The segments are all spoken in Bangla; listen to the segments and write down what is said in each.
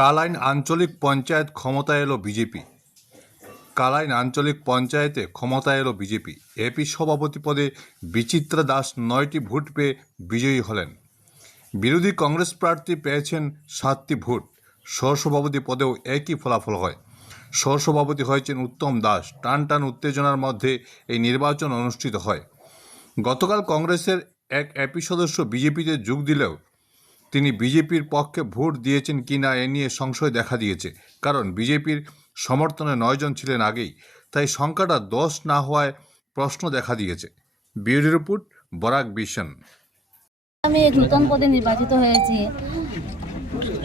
কালাইন আঞ্চলিক পঞ্চায়েত ক্ষমতায় এলো বিজেপি। কালাইন আঞ্চলিক পঞ্চায়েতে ক্ষমতায় এলো বিজেপি। এপি সভাপতি পদে বিচিত্রা দাস নয়টি ভোট পেয়ে বিজয়ী হলেন। বিরোধী কংগ্রেস প্রার্থী পেয়েছেন সাতটি ভোট। সহসভাপতি পদেও একই ফলাফল হয়। সহসভাপতি হয়েছেন উত্তম দাস। টান টান উত্তেজনার মধ্যে এই নির্বাচন অনুষ্ঠিত হয়। গতকাল কংগ্রেসের এক এপি সদস্য বিজেপিতে যোগ দিলেও তিনি বিজেপির পক্ষে ভোট দিয়েছেন কি না এ নিয়ে সংশয় দেখা দিয়েছে। কারণ বিজেপির সমর্থনে নয়জন ছিলেন আগেই, তাই সংখ্যাটা দশ না হওয়ায় প্রশ্ন দেখা দিয়েছে। বিউরো রিপোর্ট, বরাক বিশন আমি নূতন পদে নির্বাচিত হয়েছি,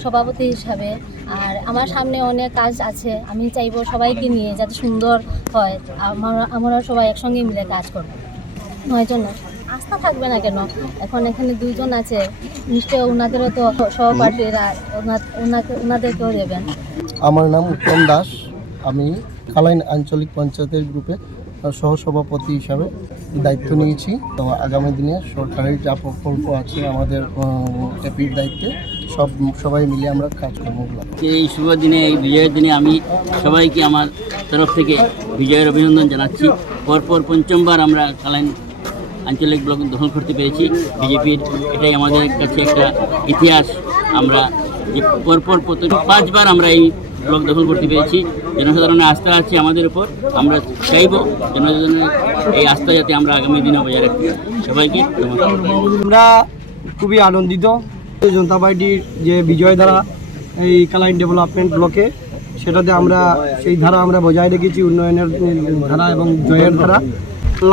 সভাপতি হিসাবে। আর আমার সামনে অনেক কাজ আছে, আমি চাইব সবাইকে নিয়ে যাতে সুন্দর হয়। আমরা আমরা সবাই একসঙ্গে মিলে কাজ করব। নয় না। আস্থা থাকবে না কেন? এখন এখানে দুইজন আছে নিশ্চয় ওনাদেরও তো সহপাঠীরা ওনা- ওনাকে ওনাদেরকেও দেবেন। আমার নাম উত্তম দাস। আমি কালাইন আঞ্চলিক পঞ্চায়েতের গ্রুপে সহসভাপতি হিসাবে দায়িত্ব নিয়েছি। তো আগামী দিনে সরকারের যা প্রকল্প আছে আমাদের এপির দায়িত্বে সব সবাই মিলে আমরা কাজ করব। এই শুভ দিনে এই বিজয়ের দিনে আমি সবাইকে আমার তরফ থেকে বিজয়ের অভিনন্দন জানাচ্ছি। পরপর পঞ্চমবার আমরা কালাইন আঞ্চলিক ব্লক দখল করতে পেরেছি। বিজেপির এটাই আমাদের কাছে একটা ইতিহাস। আমরা যে পরপর প্রতি পাঁচবার আমরা এই ব্লক দখল করতে পেরেছি। জনসাধারণের আস্থা আছে আমাদের উপর। আমরা চাইব জনসাধারণের এই আস্থা যাতে আমরা আগামী দিনে বজায় পারি। সবাইকে আমরা খুবই আনন্দিত জনতা পার্টির যে বিজয় ধারা এই কালাইন ডেভেলপমেন্ট ব্লকে, সেটাতে আমরা, সেই ধারা আমরা বজায় রেখেছি, উন্নয়নের ধারা এবং জয়ের ধারা।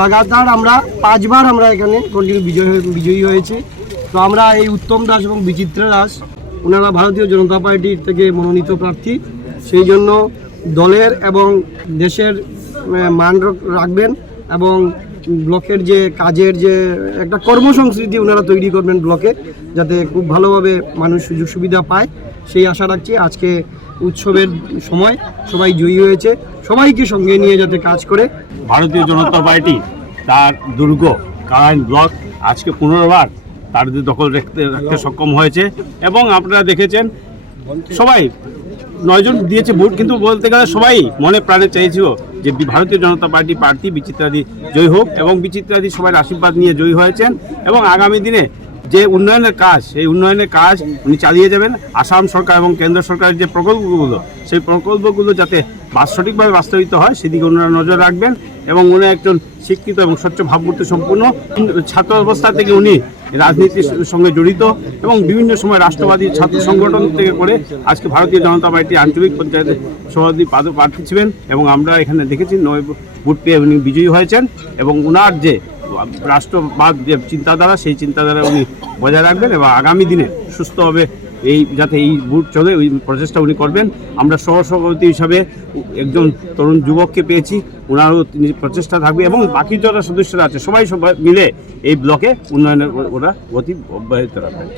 লাগাতার আমরা পাঁচবার আমরা এখানে কন্টিনিউ বিজয় বিজয়ী হয়েছি। তো আমরা এই উত্তম দাস এবং বিচিত্রা দাস, ওনারা ভারতীয় জনতা পার্টির থেকে মনোনীত প্রার্থী। সেই জন্য দলের এবং দেশের মান রাখবেন এবং ব্লকের যে কাজের যে একটা কর্মসংস্কৃতি ওনারা তৈরি করবেন ব্লকে, যাতে খুব ভালোভাবে মানুষ সুযোগ সুবিধা পায়। সেই আশা রাখছি আজকে উৎসবের সময় সবাই জয়ী হয়েছে। সবাইকে সঙ্গে নিয়ে যাতে কাজ করে। ভারতীয় জনতা পার্টি, তার দুর্গ কারাইন ব্লক, আজকে পুনর্বার তার দখল রাখতে রাখতে সক্ষম হয়েছে। এবং আপনারা দেখেছেন, সবাই নয়জন দিয়েছে ভোট, কিন্তু বলতে গেলে সবাই মনে প্রাণে চাইছিল যে ভারতীয় জনতা পার্টি প্রার্থী বিচিত্রাদি জয়ী হোক এবং বিচিত্রাদি সবাই আশীর্বাদ নিয়ে জয়ী হয়েছেন। এবং আগামী দিনে যে উন্নয়নের কাজ, সেই উন্নয়নের কাজ উনি চালিয়ে যাবেন। আসাম সরকার এবং কেন্দ্র সরকারের যে প্রকল্পগুলো, সেই প্রকল্পগুলো যাতে সঠিকভাবে বাস্তবিত হয়, সেদিকে ওনারা নজর রাখবেন এবং উনি একজন শিক্ষিত এবং স্বচ্ছ ভাবমূর্তি সম্পূর্ণ ছাত্র অবস্থা থেকে উনি রাজনীতির সঙ্গে জড়িত এবং বিভিন্ন সময় রাষ্ট্রবাদী ছাত্র সংগঠন থেকে করে আজকে ভারতীয় জনতা পার্টি আঞ্চলিক পঞ্চায়েতের সভাপতি পাদ প্রার্থী ছিলেন এবং আমরা এখানে দেখেছি নয় ভোট পেয়ে উনি বিজয়ী হয়েছেন এবং ওনার যে রাষ্ট্রবাদ যে চিন্তাধারা, সেই চিন্তাধারা উনি বজায় রাখবেন এবং আগামী দিনে সুস্থ হবে এই যাতে এই বুট চলে, ওই প্রচেষ্টা উনি করবেন। আমরা সহসভাপতি হিসাবে একজন তরুণ যুবককে পেয়েছি ওনারও তিনি প্রচেষ্টা থাকবে এবং বাকি যারা সদস্যরা আছে, সবাই সবাই মিলে এই ব্লকে উন্নয়নের ওরা গতি অব্যাহত রাখবেন।